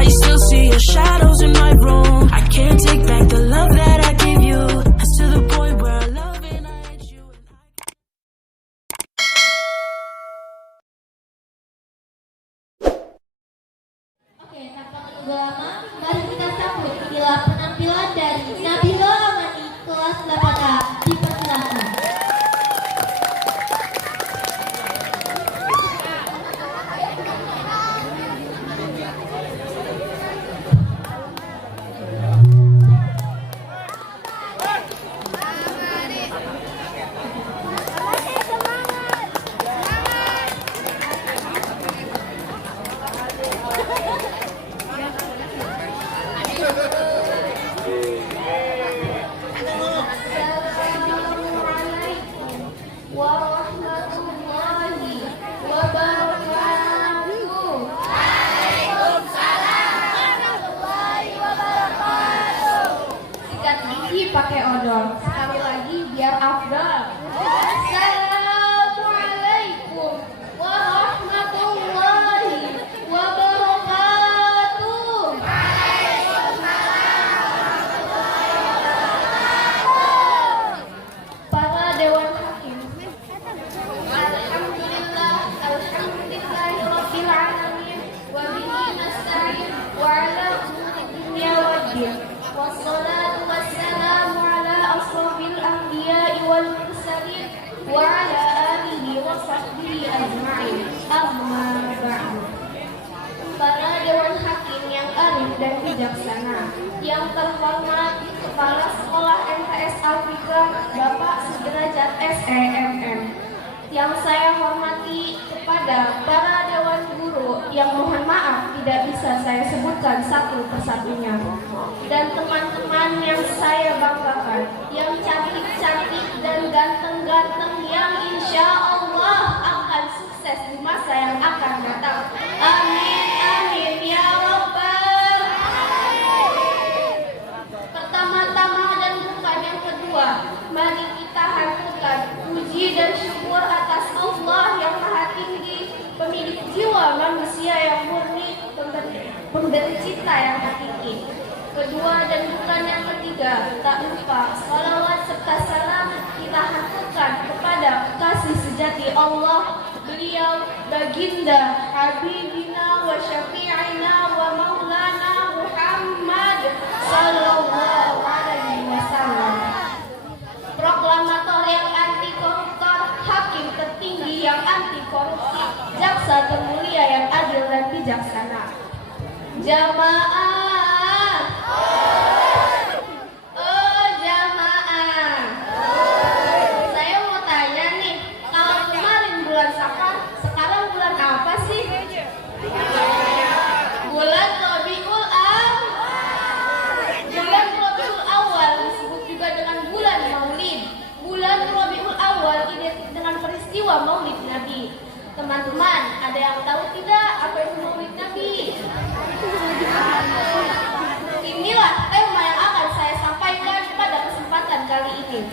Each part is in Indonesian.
I still see your shadows in my room. I can't take back the love that I gave you. It's to the point where I love and I hate you. Oke, tanpa menunggu lama, mari kita sambut inilah penampilan dari Nabila Amani kelas 8A. Dipersilakan. Pakai odol. Sekali lagi biar afdal. Assalamualaikum warahmatullahi wabarakatuh. Para dewan hakim. Alhamdulillahirabbil alamin wa bihi nasta'in wa ala umuri dunya waddin. Wassalatu wassalamu ala asrofil anbiya'i wal mursalin wa ala alihi wa sahbihi ajma'in. Amma ba'du. Para dewan hakim yang arif dan bijaksana, yang terhormat Kepala Sekolah MTS Afrika Bapak Sudrajat SEMM, yang saya hormati kepada para dewan guru yang mohon maaf tidak bisa saya sebutkan satu persatunya, dan teman-teman yang saya banggakan, yang cantik-cantik dan ganteng-ganteng, yang insya Allah akan sukses di masa yang akan datang. Amin, amin ya Rabbal alamin. Pertama-tama dan bukan yang kedua, mari kita haturkan puji dan syukur atas Allah yang Maha Tinggi, pemilik jiwa manusia yang murni, pemberi cipta yang hakiki. Kedua dan bukan yang ketiga, tak lupa salawat serta salam kita haturkan kepada kasih sejati Allah, beliau baginda Habibina wa Syafi'ina wa Maulana Muhammad sallallahu alaihi wasallam, proklamator yang anti koruptor, hakim tertinggi yang anti korupsi, jaksa termulia yang adil dan bijaksana. Jamaah, oh jamaah, saya mau tanya nih, kalau kemarin bulan Safar, sekarang bulan apa sih? Bulan Rabiul Awal. Bulan Rabiul Awal disebut juga dengan bulan Maulid. Bulan Rabiul Awal identik dengan peristiwa Maulid Nabi. Teman-teman, ada yang tahu tidak apa itu Maulid Nabi? Inilah tema yang akan saya sampaikan pada kesempatan kali ini.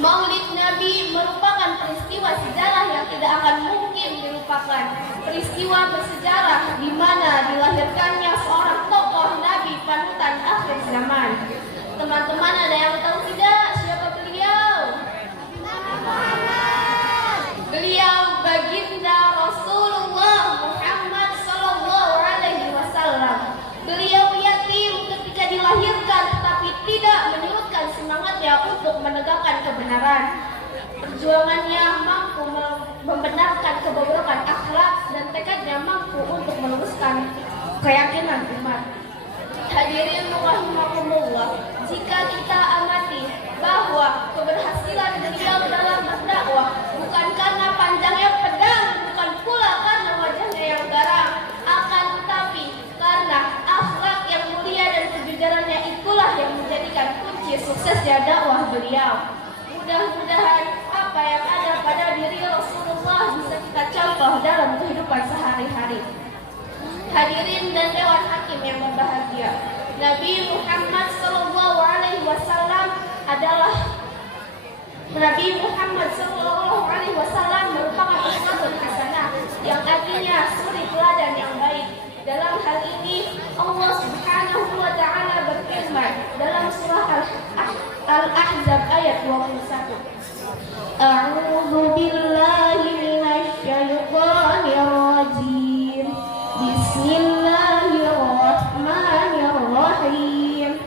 Maulid Nabi merupakan peristiwa sejarah yang tidak akan mungkin dilupakan. Peristiwa bersejarah di mana dilahirkannya seorang tokoh Nabi panutan akhir zaman. Teman-teman, ada yang tahu tidak siapa beliau? Beliau baginda Rasulullah Muhammad sallallahu alaihi wasallam. Beliau yatim ketika dilahirkan, tetapi tidak menyurutkan semangatnya untuk menegakkan kebenaran. Perjuangannya mampu membenarkan kebobrokan akhlak dan tekadnya mampu untuk meluruskan keyakinan umat. Hadirin rahimakumullah, jika kita amati bahwa keberhasilan beliau dalam berdakwah bukan karena panjangnya pedang, bukan pula karena wajahnya yang garang, akan tetapi karena akhlak yang mulia dan kejujurannya, itulah yang menjadikan kunci suksesnya dakwah beliau. Mudah-mudahan apa yang ada pada diri Rasulullah bisa kita contoh dalam kehidupan sehari-hari. Hadirin dan dewan hakim yang berbahagia, Nabi Muhammad sallallahu alaihi wasallam merupakan uswatun hasanah, yang artinya suri teladan yang baik. Dalam hal ini A'udzu billahi minasy syaithanir rajim. Bismillahirrahmanirrahim.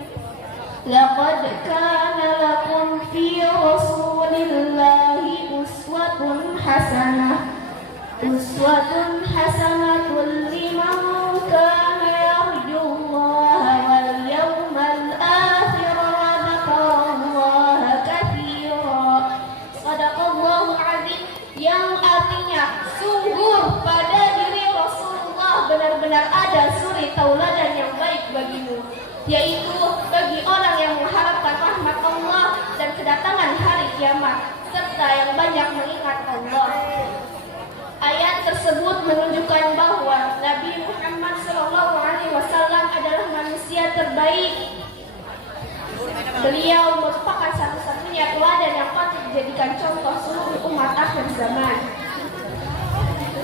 Laqad kana lakum fi rasulillahi uswatun hasanatun liman kana yarjullaha wal yawmal akhir wa dzakarallaha katsira. Shadaqallahul azim, yang artinya sungguh pada diri Rasulullah benar-benar ada suri tauladan yang baik bagimu, yaitu bagi orang yang mengharapkan rahmat Allah dan kedatangan hari kiamat serta yang banyak mengingat Allah. Ayat tersebut menunjukkan bahwa Nabi Muhammad SAW adalah manusia terbaik. Beliau merupakan satu-satunya teladan yang patut dijadikan contoh seluruh umat akhir zaman.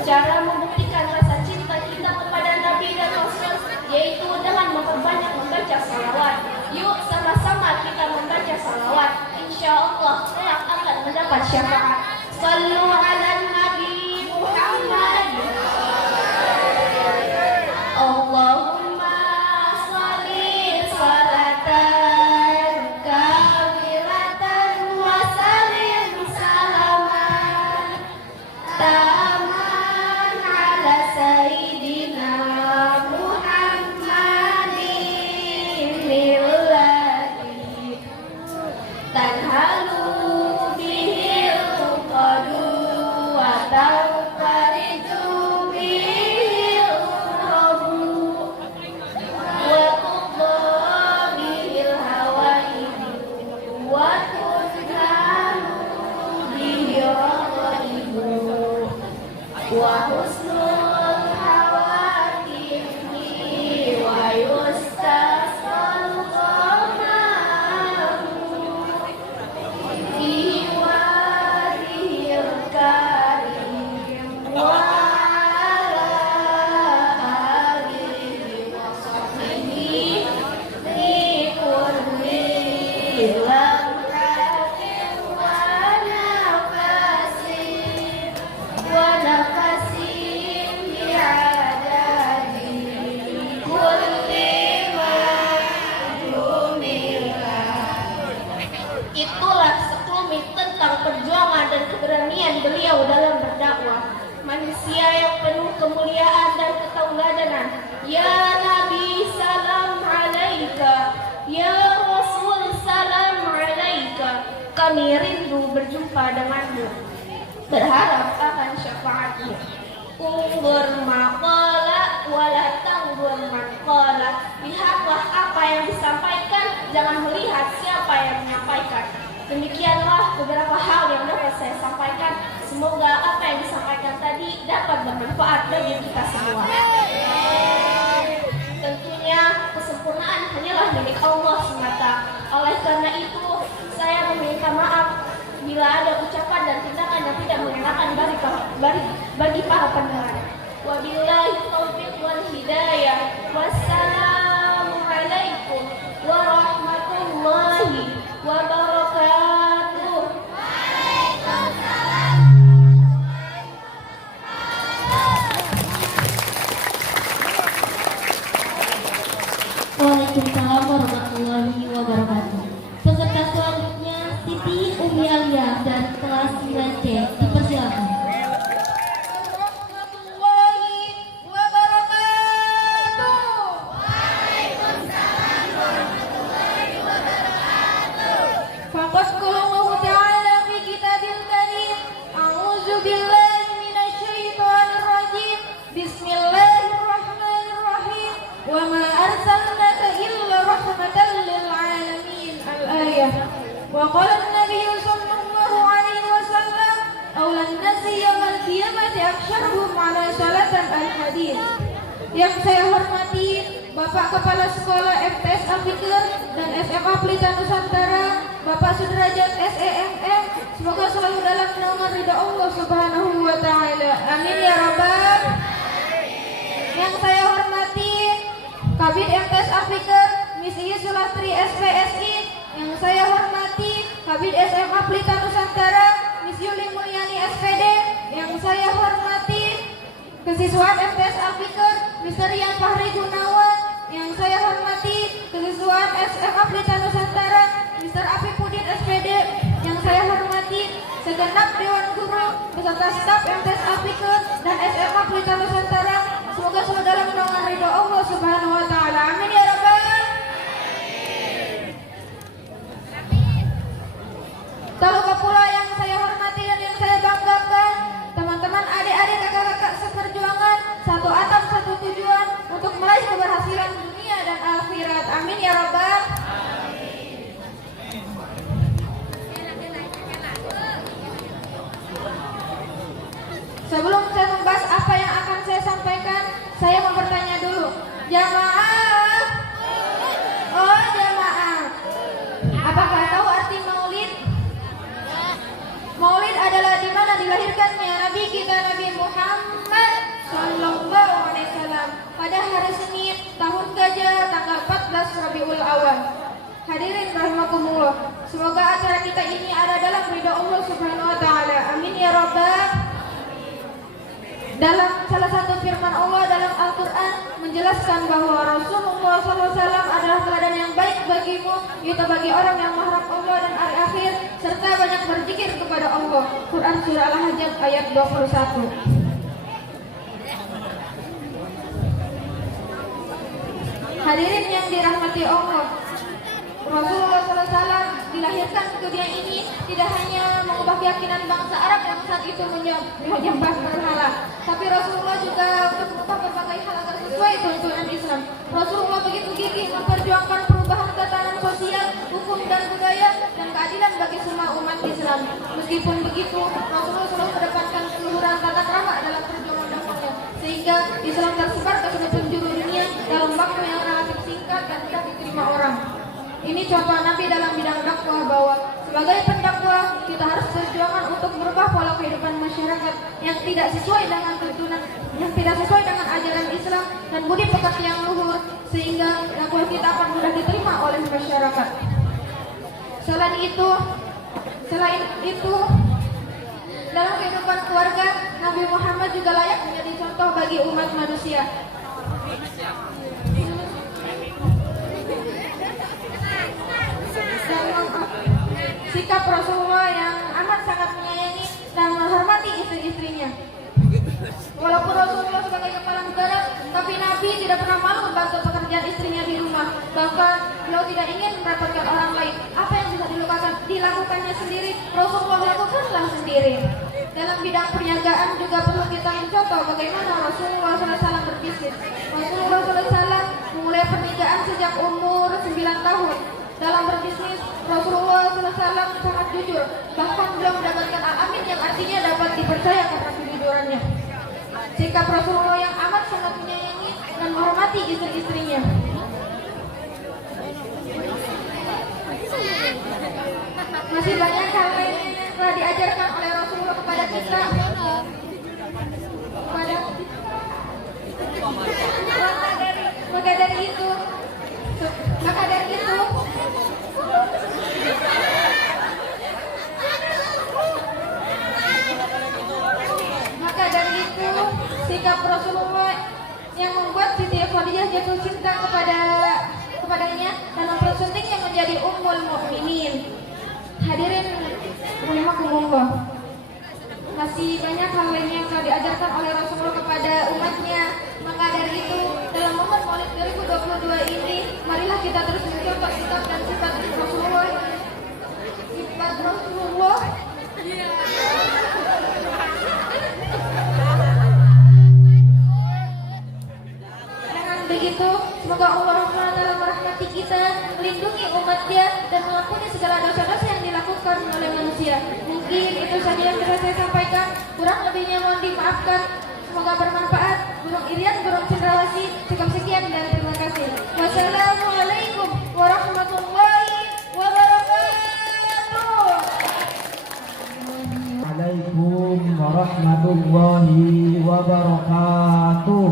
Cara membuktikan rasa cinta kita kepada Nabi dan Rasul yaitu dengan memperbanyak membaca salawat. Yuk sama-sama kita membaca salawat. Insya Allah kelak akan mendapat syafaat. Sallu ala Nabi Muhammad. Allahumma sholli salatan kamilatan wa sallim salaman taman ala sayyidina Muhammadin millati tanhalu bihil qadu wa tanfariju bihil rabu wa tuqda bihil hawaidu wa tunhalu bihil raqaibu wa husnul hawatimi wa yustasqal qamaru fi wadihil karim wa ala alihi wa sahbihi fi kulli lamhatin wa nafasin bi'adadi kulli majumillah. Itulah sekelumit tentang perjuangan dan keberanian beliau dalam berdakwah. Manusia yang penuh kemuliaan dan ketauladanan. Ya Nabi, salam alaika. Ya Rasul, salam alaika. Kami rindu berjumpa denganmu, berharap akan syafaatmu. Ungur maqala wala tanggur maqala. Lihatlah apa yang disampaikan, jangan melihat siapa yang menyampaikan. Demikianlah beberapa hal yang dapat saya sampaikan. Semoga apa yang disampaikan tadi dapat bermanfaat bagi kita semua. Tentunya kesempurnaan hanyalah milik Allah semata. Oleh karena itu, saya meminta maaf bila ada ucapan dan tindakan yang tidak mengenakan bagi para pendengar. Wabillahi taufiq wal hidayah. Wassalamu alaikum warahmatullahi wabarakatuh. Waalaikumsalam warahmatullahi wabarakatuh. Peserta selanjutnya Siti Umi Alia dari kelas 9C. Dipersilakan. وقال النبي صلى الله عليه وسلم أولى الناس يوم القيامة أكثرهم على صلاة al-hadis. Yang saya hormati Bapak Kepala Sekolah FTS Al-Fikr dan SMA Pelita Nusantara, Bapak Sudrajat SEMM, semoga selalu dalam naungan ridha Allah Subhanahu wa Ta'ala. Amin ya Rabbal. Yang saya hormati Kabid FTS Al-Fikr Miss Iis Sulastri SPSI. Yang saya hormati Kabid SMA Pelita Nusantara Miss Miss Yuli Mulyani SPD yang saya hormati, kesiswaan MTS Alfikir Mr. Rian Fahri Gunawan yang saya hormati, kesiswaan SMA Pelita Nusantara Mr. Afifudin SPD yang saya hormati, segenap Dewan Guru beserta staf MTS Alfikir dan SMA Pelita Nusantara, semoga selalu dalam naungan ridho Allah Subhanahu wa taala. Amin ya rabbal. Tak lupa pula yang saya hormati dan yang saya banggakan, teman-teman, adik-adik, kakak-kakak seperjuangan, satu atap satu tujuan untuk meraih keberhasilan dunia dan akhirat. Amin ya rabbal. Sebelum saya membahas apa yang akan saya sampaikan, saya mau bertanya dulu. Jamaah, oh jamaah, apakah tahu arti maulid? Maulid adalah di mana dilahirkannya Nabi kita Nabi Muhammad Sallallahu Alaihi Wasallam pada hari Senin tahun Gajah tanggal 14 Rabiul Awal. Hadirin rahimakumullah, semoga acara kita ini ada dalam ridha Allah Subhanahu Wa Taala. Amin ya rabbal. Dalam salah satu firman Allah dalam Al-Quran menjelaskan bahwa Rasulullah SAW adalah teladan yang baik bagimu, yaitu bagi orang yang mengharap Allah dan hari akhir serta banyak berzikir kepada Allah. Quran Surah Al-Hajj ayat 21. Hadirin yang dirahmati Allah, Rasulullah SAW dilahirkan ke dunia ini tidak hanya mengubah keyakinan bangsa Arab yang saat itu menyembah berhala, tapi Rasulullah juga untuk mengubah berbagai hal agar sesuai tuntunan Islam. Rasulullah begitu gigih memperjuangkan perubahan tatanan sosial, hukum dan budaya, dan keadilan bagi semua umat Islam. Meskipun begitu, Rasulullah selalu mengedepankan keluhuran tata krama dalam perjuangan dakwahnya, sehingga Islam tersebar ke seluruh penjuru dunia dalam waktu yang relatif singkat dan mudah diterima orang. Ini contoh Nabi dalam bidang dakwah bahwa sebagai pendakwah kita harus berjuang untuk merubah pola kehidupan masyarakat yang tidak sesuai dengan tuntunan, yang tidak sesuai dengan ajaran Islam dan budi pekerti yang luhur, sehingga dakwah kita akan mudah diterima oleh masyarakat. Selain itu, dalam kehidupan keluarga, Nabi Muhammad juga layak menjadi contoh bagi umat manusia. Sikap Rasulullah yang amat sangat menyayangi dan menghormati istri-istrinya. Walaupun Rasulullah sebagai kepala negara, tapi Nabi tidak pernah malu membantu pekerjaan istrinya di rumah. Bahkan beliau tidak ingin merepotkan orang lain. Apa yang bisa dilakukannya sendiri, Rasulullah lakukanlah sendiri. Dalam bidang perniagaan juga perlu kita mencontoh bagaimana Rasulullah SAW berbisnis. Rasulullah SAW memulai perniagaan sejak umur 9 tahun. Dalam berbisnis, Rasulullah SAW sangat jujur. Bahkan beliau mendapatkan al-amin yang artinya dapat dipercaya karena kejujurannya. Sikap Rasulullah yang amat sangat menyayangi dan menghormati istri-istrinya. Masih banyak hal lain yang telah diajarkan oleh Rasulullah kepada kita. Maka dari itu sikap Rasulullah yang membuat Siti Khadijah jatuh cinta kepadanya dan mempersuntingnya menjadi ummul mukminin. Hadirin rahimakumullah, masih banyak hal lainnya yang telah diajarkan oleh Rasulullah kepada umatnya. Maka dari itu, dalam momen Maulid 2022 ini, marilah kita terus mencontoh sikap dan sifat Rasulullah. Sifat Rasulullah begitu, semoga Allah SWT merahmati kita, melindungi umatnya, dan mengampuni segala dosa-dosa yang dilakukan oleh manusia. Mungkin itu saja yang bisa saya sampaikan, kurang lebihnya mohon dimaafkan. Semoga bermanfaat. Burung Irian, Burung Cendrawasih, cukup sekian dan terima kasih. Wassalamualaikum warahmatullahi wabarakatuh. Waalaikumsalam warahmatullahi wabarakatuh.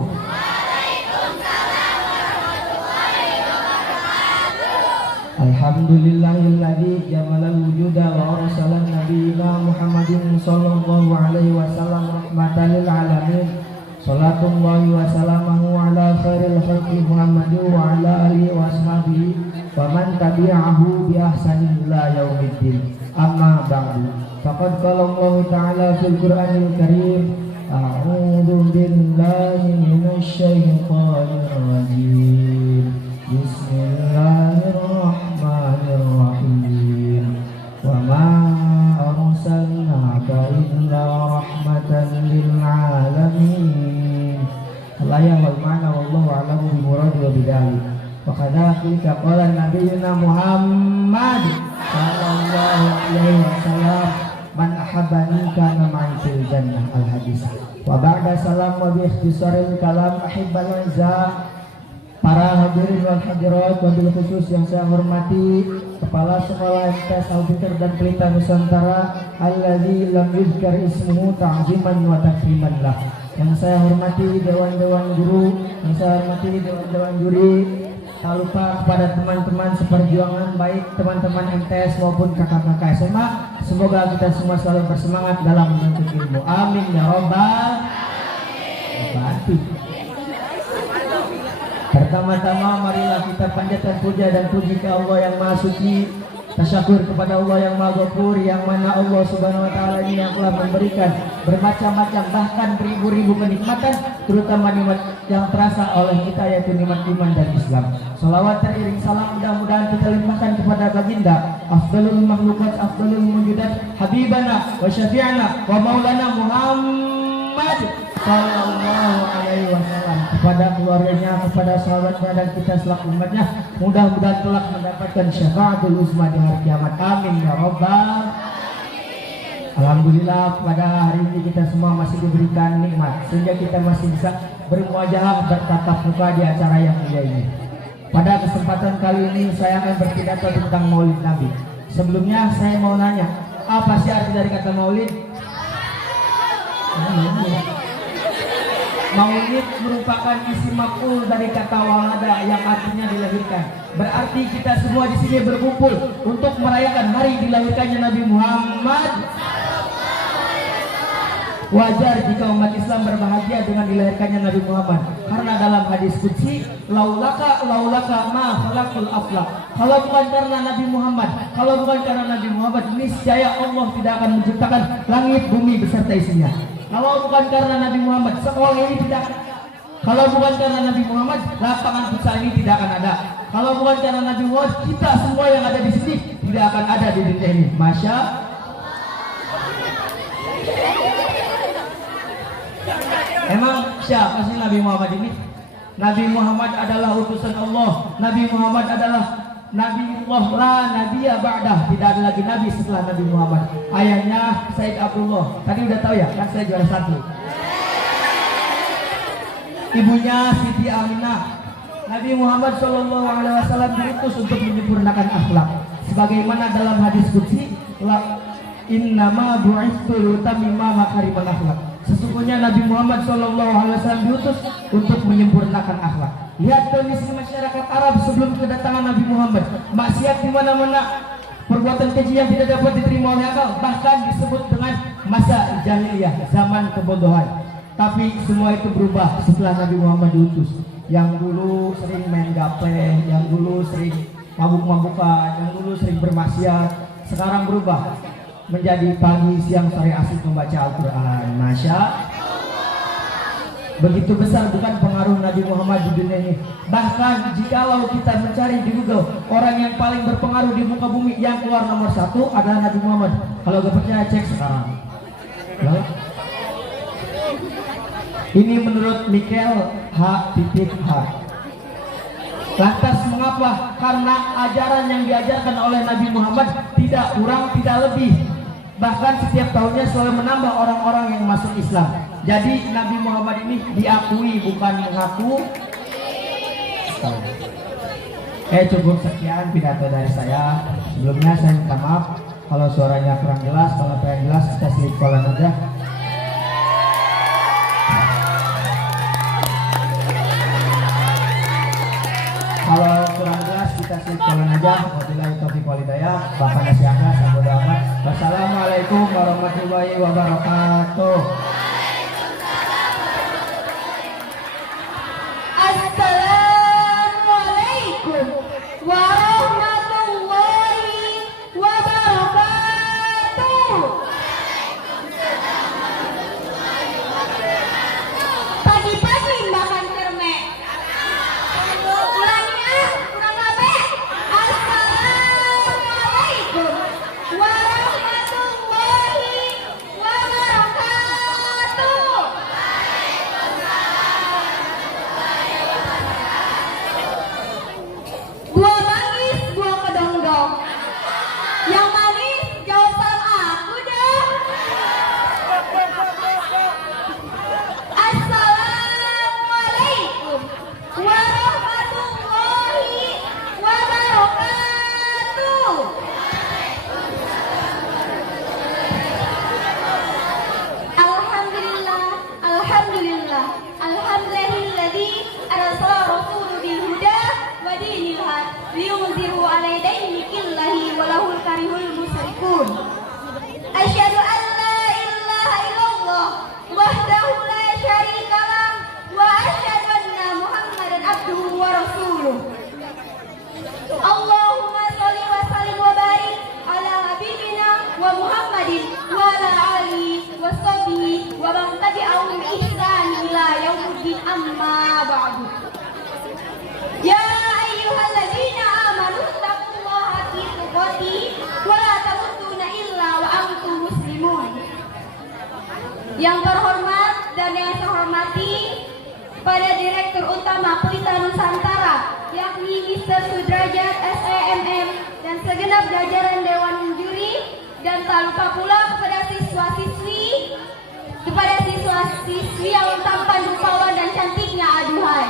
Alhamdulillahilladzi jamalal wujuda wa arsalan nabiyina Muhammadin sallallahu alaihi wasallam rahmatan lil alamin. Salatullahi wa salamuhu ala khairil khalqi Muhammadin wa ala alihi wa ashabihi wa man tabi'ahu bi ahsanin ila yaumiddin. Amma ba'du. Faqad qala Allah ta'ala fil Qur'anil Karim, a'udzu billahi minasy syaithanir rajim. Bismillahirrahmanirrahim. Wa ma arsalnaka illa rahmatan lil alamin. Al-ayah wal ma'na wallahu a'lamu bi muradi wa bidali. Wa kadzalika qala nabiyuna Muhammad sallallahu alaihi wasallam, man ahabbani kana ma'i fil jannah. Al-hadis. Wa ba'da salam wa bi ikhtisaril kalam ahibbal izah. Para hadirin wal hadirat, wabil khusus yang saya hormati Kepala Sekolah MTs Al-Fikr dan Pelita Nusantara, alladzi lam yuzkar ismuhu ta'ziman wa takriman lah. Yang saya hormati dewan-dewan guru, yang saya hormati dewan-dewan juri. Tak lupa kepada teman-teman seperjuangan, baik teman-teman MTs maupun kakak-kakak SMA. Semoga kita semua selalu bersemangat dalam menuntut ilmu. Amin ya robbal alamin. Pertama-tama marilah kita panjatkan puja dan puji ke Allah yang Maha Suci, tasyakur kepada Allah yang Maha Ghafur, yang mana Allah Subhanahu wa taala ini yang telah memberikan bermacam-macam bahkan ribu-ribu kenikmatan, terutama nikmat yang terasa oleh kita yaitu nikmat iman dan Islam. Shalawat teriring salam mudah-mudahan kita limpahkan kepada baginda afdalul makhlukat afdalul mawjudat habibana wa syafi'ana wa maulana Muhammad sallallahu alaihi wasallam, kepada keluarganya, kepada sahabatnya dan kita selaku umatnya, mudah-mudahan telah mendapatkan syafaatul uzma di hari kiamat. Amin ya rabbal. Alhamdulillah pada hari ini kita semua masih diberikan nikmat sehingga kita masih bisa bermuajahah bertatap muka di acara yang mulia ini. Pada kesempatan kali ini saya akan berpidato tentang Maulid Nabi. Sebelumnya saya mau nanya, apa sih arti dari kata Maulid? Maulid merupakan isim maf'ul dari kata walada yang artinya dilahirkan. Berarti kita semua di sini berkumpul untuk merayakan hari dilahirkannya Nabi Muhammad. Wajar jika umat Islam berbahagia dengan dilahirkannya Nabi Muhammad, karena dalam hadis qudsi, laulaka ma khalaqul aflaq. Kalau bukan karena Nabi Muhammad, kalau bukan karena Nabi Muhammad, niscaya Allah tidak akan menciptakan langit bumi beserta isinya. Kalau bukan karena Nabi Muhammad, sekolah ini tidak. Kalau bukan karena Nabi Muhammad, lapangan futsal ini tidak akan ada. Kalau bukan karena Nabi Muhammad, kita semua yang ada di sini tidak akan ada di dunia ini. Masya. Emang siapa sih Nabi Muhammad ini? Nabi Muhammad adalah utusan Allah. Nabi Muhammad adalah Nabiullah, la nabiyya ba'dah, tidak ada lagi nabi setelah Nabi Muhammad. Ayahnya Said Abdullah, tadi udah tahu ya, kan saya juara 1. Ibunya Siti Aminah. Nabi Muhammad SAW diutus untuk menyempurnakan akhlak. Sebagaimana dalam hadis qudsi, innama bu'itsu liutammima makarimal akhlak. Sesungguhnya Nabi Muhammad SAW diutus untuk menyempurnakan akhlak. Lihat kondisi masyarakat Arab sebelum kedatangan Nabi Muhammad. Maksiat di mana-mana, perbuatan keji yang tidak dapat diterima oleh akal, bahkan disebut dengan masa jahiliyah, zaman kebodohan. Tapi semua itu berubah setelah Nabi Muhammad diutus. Yang dulu sering main gaple, yang dulu sering mabuk-mabukan, yang dulu sering bermaksiat, sekarang berubah menjadi pagi, siang, sore asik membaca Al-Quran. Masya. Begitu besar bukan pengaruh Nabi Muhammad di dunia ini. Bahkan jikalau kita mencari di Google, orang yang paling berpengaruh di muka bumi, yang keluar nomor 1 adalah Nabi Muhammad. Kalau gak percaya cek sekarang. Ini menurut Michael H.H. Lantas mengapa? Karena ajaran yang diajarkan oleh Nabi Muhammad tidak kurang, tidak lebih. Bahkan setiap tahunnya selalu menambah orang-orang yang masuk Islam. Jadi Nabi Muhammad ini diakui, bukan mengaku. Cukup sekian pidato dari saya. Sebelumnya saya minta maaf kalau suaranya kurang jelas. Kalau pengen jelas kita slip kolan aja. Kalau kurang jelas kita sekolah aja. Wabillahi taufiq wal hidayah. Bapak Nasiaka, sahabat amat. Wassalamualaikum warahmatullahi wabarakatuh. Assalamualaikum warahmatullahi wabarakatuh. Pagi-pagi makan kermek. Ulangnya kurang apa? Assalamualaikum warahmatullahi wabarakatuh. Buah manis, buah kedong-dong. Yang manis jawab sama aku dong. Assalamualaikum warahmatullahi wabarakatuh. Alhamdulillah, alhamdulillah, alhamdulillahilladzi arsala rasulahu bil huda wa dinil haq liyunziru ala yadayhi killahi wa lahul karihul musyrikun. Asyhadu an la ilaha illallah wahdahu la syarika lah wa asyhadu anna Muhammadan abduhu wa rasuluh. Allahumma shalli wa sallim wa barik ala habibina wa Muhammadin wa ala alihi wa sahbihi wa man tabi'ahum bi ihsan ila yaumiddin amma ba'du. Ya ayyuhalladzina amanu taqullaha haqqa tuqatih wa la tamutunna illa wa antum muslimun. Yang terhormat dan yang saya hormati pada Direktur Utama Pelita Nusantara, yakni Mr. Sudrajat SEMM dan segenap jajaran Dewan Juri, dan tak lupa pula kepada siswa-siswi yang tampan rupawan dan cantiknya, aduhai.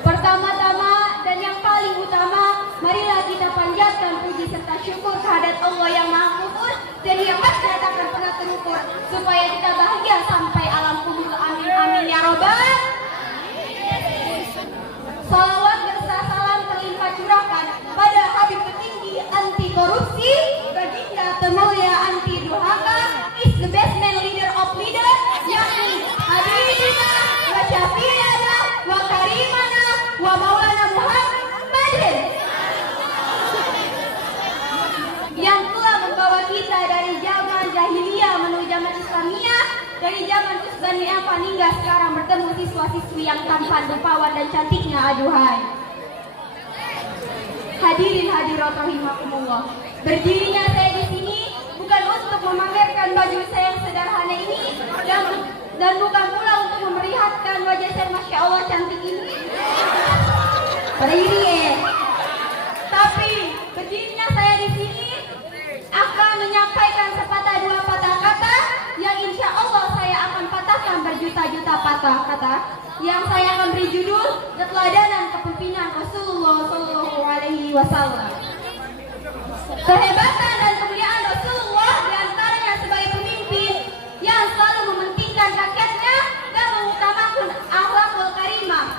Pertama-tama dan yang paling utama, marilah kita panjatkan puji serta syukur kehadirat Allah yang Maha Kufur dan yang tak akan pernah terukur, supaya kita bahagia sampai alam kubur. Amin amin ya robbal. Salawat berserta salam terlimpah curahkan pada Habib petinggi anti korupsi, baginda termulia anti durhaka, is the best man leader of leader, yakni Habibina wa Syafi'ana wa Karimana wa Maulana Muhammadin, yang telah membawa kita dari zaman jahiliyah menuju zaman Islamiyah, dari zaman Usbani Affan hingga sekarang bertemu siswa-siswi yang tampan rupawan dan cantiknya, aduhai. Hadirin hadirat rahimakumullah. Berdirinya saya di sini bukan untuk memamerkan baju saya yang sederhana ini dan bukan pula untuk memerihatkan wajah saya masya Allah cantik ini. Pada diri tapi berdirinya saya di sini akan menyampaikan sepatah dua patah kata yang insya Allah saya akan patahkan berjuta-juta patah kata, yang saya akan beri judul Keteladanan Kepemimpinan Rasulullah Sallallahu Alaihi Wasallam. Kehebatan dan kemuliaan Rasulullah diantaranya sebagai pemimpin yang selalu mementingkan rakyatnya dan mengutamakan akhlakul karimah.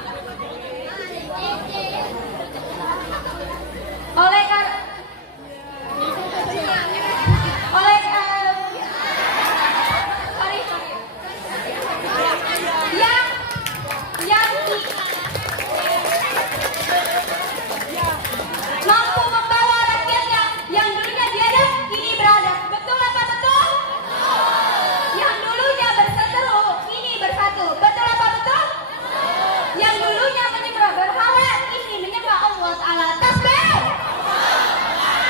Mampu membawa rakyatnya yang dulunya biadab kini beradab. Betul apa betul? Yang dulunya berseteru kini bersatu. Betul apa betul? Yang dulunya menyembah berhala kini menyembah Allah Ta'ala. Tasbih!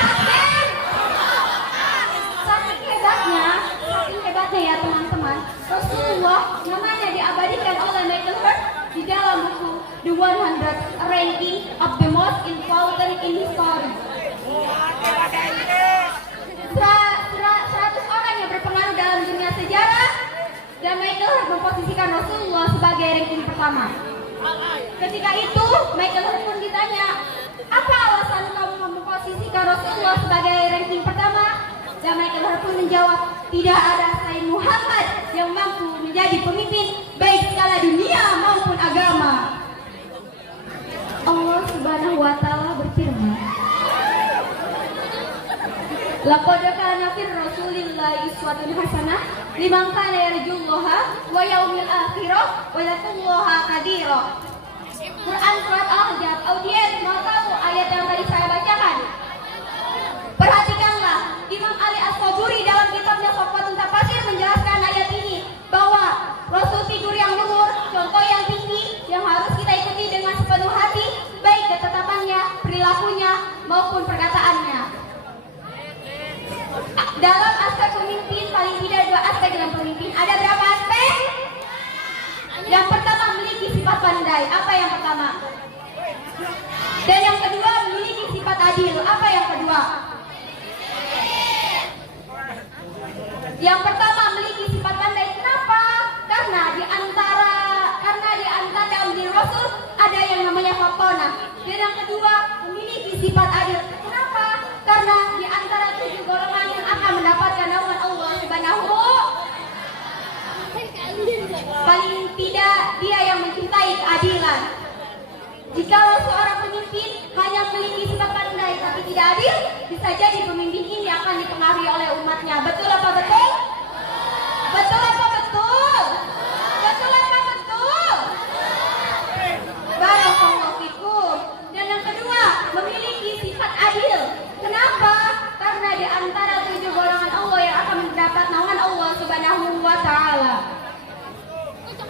Tasbih! Saking hebatnya ya teman-teman, Rasulullah namanya diabadikan oleh Michael Hurt di dalam buku The 100 Ranking of the Most Important in History. 100 orang yang berpengaruh dalam dunia sejarah, dan Michael Hurt memposisikan Rasulullah sebagai ranking pertama. Ketika itu Michael Hurt pun ditanya, apa alasan kamu memposisikan Rasulullah sebagai ranking pertama? Dan Michael Hurt pun menjawab, tidak ada selain Muhammad yang mampu menjadi pemimpin baik skala dunia maupun agama. Subhanahu wa taala berfirman, Laqad kana fir Rasulillahi uswatun hasanah liman kana yarjullaha wa yaumil akhirah wa yadhkurullaha katsira. Quran surat Al-Ahzab. Audiens, mau tahu ayat yang tadi saya bacakan? Perhatikanlah, Imam Ali As-Saburi dalam kitabnya Sofwatun Tafasir menjelaskan ayat ini bahwa Rasul figur yang luhur, contoh yang tinggi yang harus kita ikuti dengan sepenuh hati, baik ketetapannya, perilakunya maupun perkataannya. Dalam aspek pemimpin, paling tidak 2 aspek dalam pemimpin. Ada berapa aspek? Yang pertama, memiliki sifat pandai. Apa yang pertama? Dan yang kedua, memiliki sifat adil. Apa yang kedua? Yang pertama, memiliki sifat pandai. Kenapa? Karena di antara dalam diri Rasul ada yang namanya fatona. Dan yang kedua, memiliki sifat adil. Kenapa? Karena di antara 7 golongan yang akan mendapatkan naungan Allah Subhanahu, paling tidak dia yang mencintai keadilan. Jika seorang pemimpin hanya memiliki sifat pandai tapi tidak adil, bisa jadi pemimpin ini akan dipengaruhi oleh umatnya. Betul apa betul? Betul apa betul? Betul apa betul? Barakallahu fikum. Dan yang kedua, memiliki sifat adil. Kenapa? Karena di antara 7 golongan Allah yang akan mendapat naungan Allah Subhanahu wa taala.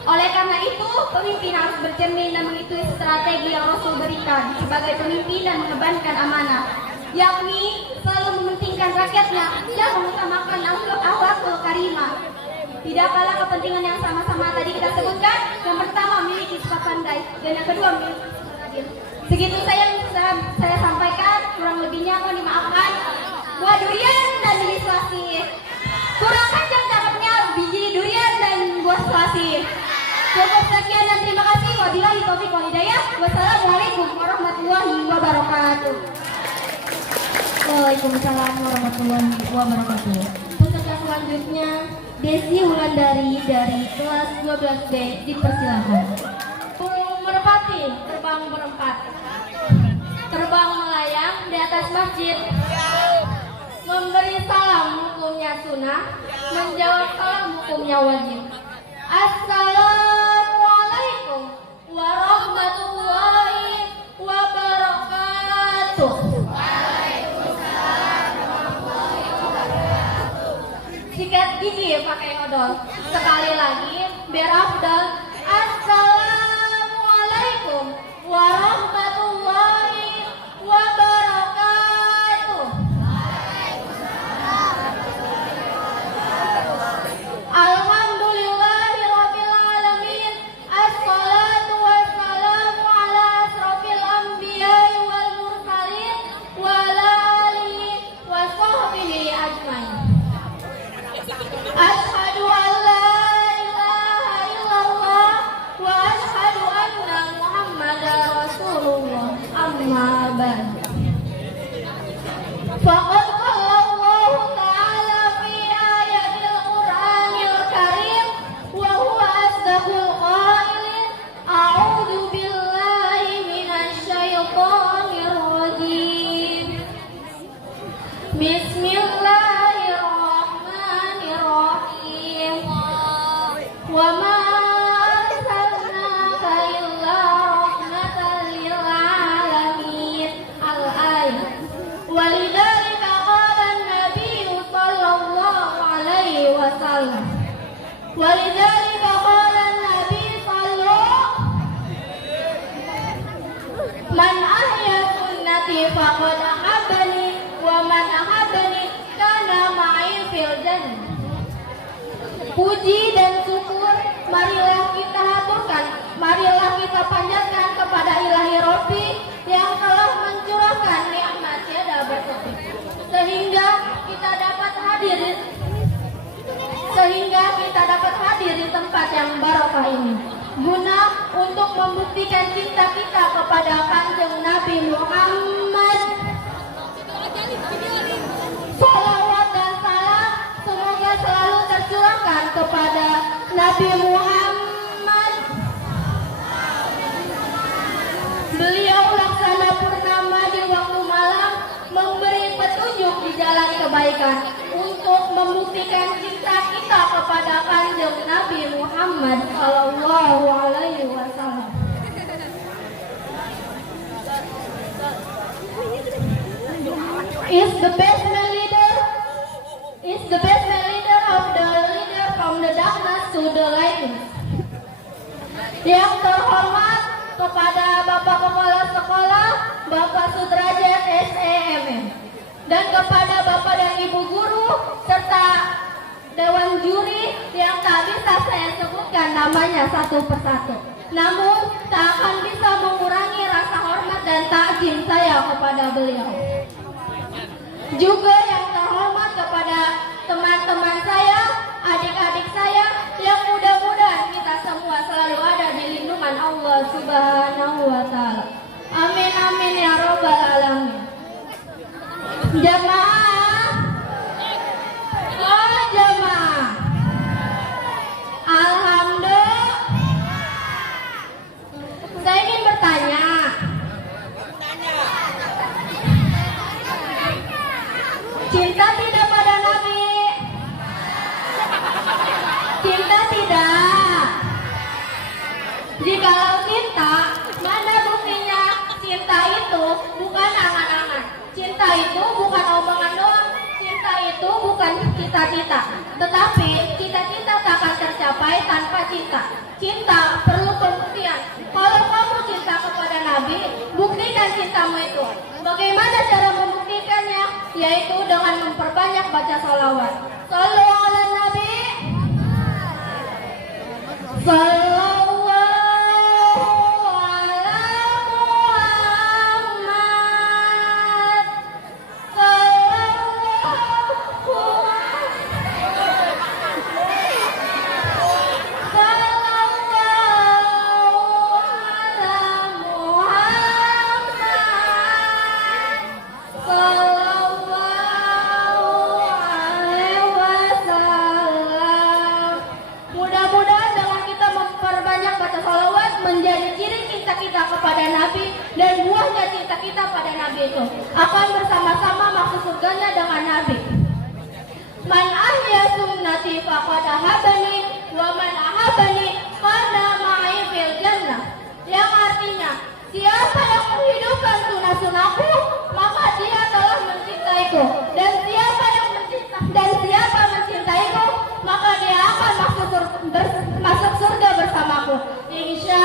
Oleh karena itu, pemimpin harus bercermin dan mengikuti strategi yang Rasul berikan sebagai pemimpin dan mengembankan amanah, yakni selalu mementingkan rakyatnya dan mengutamakan akhlakul karimah. Tidak kalah kepentingan yang sama-sama tadi kita sebutkan. Yang pertama, memiliki sifat pandai, dan yang kedua, memiliki sifat adil. Segitu saya sampaikan, kurang lebihnya mohon dimaafkan. Buah durian dan biji selasih. Kurang panjang cakapnya biji durian dan buah selasih. Cukup sekian dan terima kasih. Wabillahi taufiq wal hidayah. Wassalamualaikum warahmatullahi wabarakatuh. Waalaikumsalam warahmatullahi wabarakatuh. Peserta selanjutnya Desi Wulandari dari kelas 12B, dipersilakan. Merpati, terbang berempat. Terbang melayang di atas masjid. Memberi salam hukumnya sunnah, menjawab salam hukumnya wajib. Assalamualaikum warahmatullahi wabarakatuh. Waalaikumsalam warahmatullahi wabarakatuh. Sikat gigi pakai odol. Sekali lagi biar afdal. Assalamualaikum warahmatullahi wabarakatuh. Alhamdulillahirabbil alamin. Assalatu wassalamu ala asrofil anbiya'i wal mursalin wa ala alihi wa sahbihi ajmain. Asyhadu an la ilaha illallah wa asyhadu anna Muhammadar Rasulullah. Amma ba'd. Faqad qala Allah ta'ala fi ayatil Qur'anil Karim wa huwa asdaqul qailin. A'udzu billahi minasy syaithanir rajim. Bismillahirrahmanirrahim. Wa ma arsalnaka illa rahmatan lil alamin. Al-ayat. Walidzalika qala an-nabiy sallallahu alaihi wasallam. Walidzalika qala an-nabiy sallallahu man ahya sunnati faqad ahabbani wa man ahabbani kana ma'i fil jannah. Puji dan syukur marilah kita haturkan, marilah kita panjatkan kepada Ilahi Rabbi yang telah mencurahkan nikmat tiada bertepi sehingga kita dapat hadir di tempat yang barokah ini, guna untuk membuktikan cinta kita kepada Kanjeng Nabi Muhammad. Salawat dan salam semoga selalu tercurahkan kepada Nabi Muhammad. Beliau laksana kebaikan untuk membuktikan cinta kita kepada Kanjeng Nabi Muhammad Sallallahu Alaihi Wasallam. Is the best man leader of the leader from the darkness to the light. Yang terhormat kepada Bapak Kepala Sekolah, Bapak Sudrajat SEMM, dan kepada Bapak dan Ibu Guru serta Dewan Juri yang tak bisa saya sebutkan namanya satu persatu. Namun tak akan bisa mengurangi rasa hormat dan takjim saya kepada beliau. Juga yang terhormat kepada teman-teman saya, adik-adik saya, yang mudah-mudahan kita semua selalu ada di lindungan Allah Subhanahu wa Ta'ala. Amin amin ya Rabbal alamin. Jamaah, oh jamaah, alhamdulillah. Saya ingin bertanya. Cinta tidak pada Nabi? Cinta tidak? Jikalau cinta, mana buktinya? Cinta itu bukan angan-angan. Cinta itu bukan omongan doang. Cinta itu bukan cita-cita. Tetapi cita-cita tak akan tercapai tanpa cinta. Cinta perlu pembuktian. Kalau kamu cinta kepada Nabi, buktikan cintamu itu. Bagaimana cara membuktikannya? Yaitu dengan memperbanyak baca sholawat. Shallu ala Nabi. Sallallahu ala Muhammad. Mudah-mudahan dengan kita memperbanyak baca sholawat menjadi ciri cinta kita kepada Nabi, dan buahnya cinta kita pada Nabi itu akan bersama-sama masuk surganya dengan Nabi. Man ahya sunnati faqad ahabani wa man ahabani qad ma'i fil jannah. Yang artinya, siapa yang menghidupkan sunnah-sunnahku, maka dia telah mencintaiku, dan siapa mencintaiku, maka dia akan masuk surga bersamaku. Insya.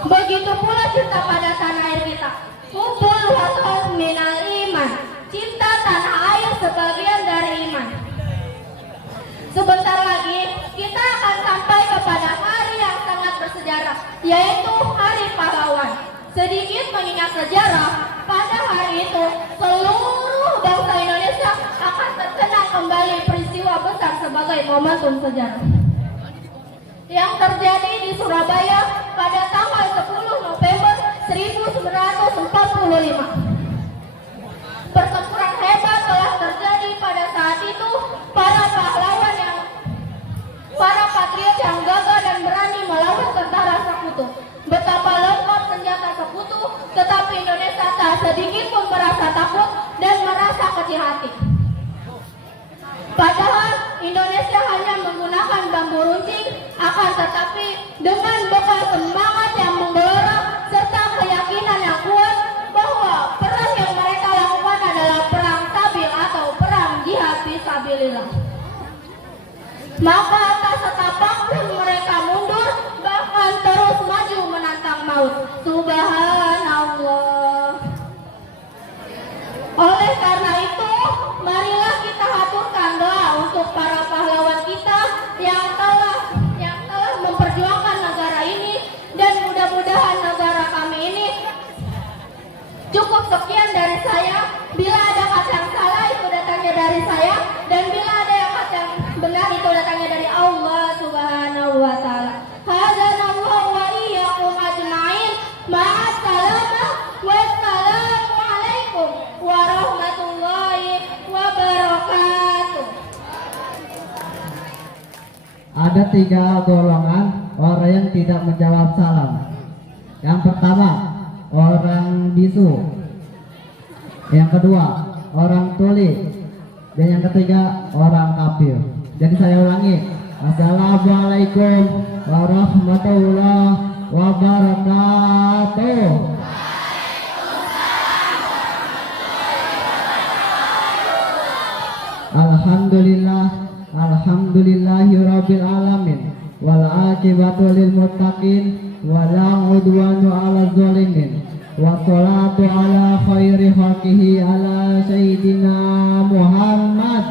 Begitu pula cinta pada tanah air kita. Hubbul wathan minal iman. Cinta tanah air sebagian dari iman. Sebentar lagi kita akan sampai kepada hari yang sangat bersejarah, yaitu Hari Pahlawan. Sedikit mengingat sejarah, pada hari itu seluruh bangsa Indonesia akan terkenang kembali peristiwa besar sebagai momentum sejarah yang terjadi di Surabaya pada tanggal 10 November 1945. Pertempuran hebat telah terjadi pada saat itu. Para patriot yang gagah dan berani melawan tentara sekutu. Betapa lengkap senjata sekutu, tetapi Indonesia tak sedikit pun merasa takut dan merasa kecil hati. Padahal Indonesia hanya menggunakan bambu runcing, akan tetapi dengan bekal semangat yang menggelora serta keyakinan yang kuat bahwa perang yang mereka lakukan adalah perang sabil atau perang jihad fisabilillah. Maka tak setapak pun mereka mundur, bahkan terus maju menantang maut. Subhanallah. Oleh karena itu, marilah kita haturkan doa untuk para pahlawan kita yang telah memperjuangkan negara ini, dan mudah-mudahan negara kami ini. Cukup sekian dari saya. Bila ada kata yang salah, itu datangnya dari saya, dan bila ada yang kata yang benar, itu datangnya dari Allah Subhanahu wa Ta'ala. Hadanallahu wa iyyakum ajma'in. Ma'assalamah. Wassalamualaikum warahmatullahi wabarakatuh. Ada 3 golongan orang yang tidak menjawab salam. Yang pertama, orang bisu. Yang kedua, orang tuli. Dan yang ketiga, orang kafir. Jadi saya ulangi. Assalamualaikum warahmatullahi wabarakatuh. Alhamdulillahirabbil alamin wal aqibatu lil muttaqin wala udwanu 'alal zalimin. Wassalatu ala khairi khalqihi ala sayyidina Muhammad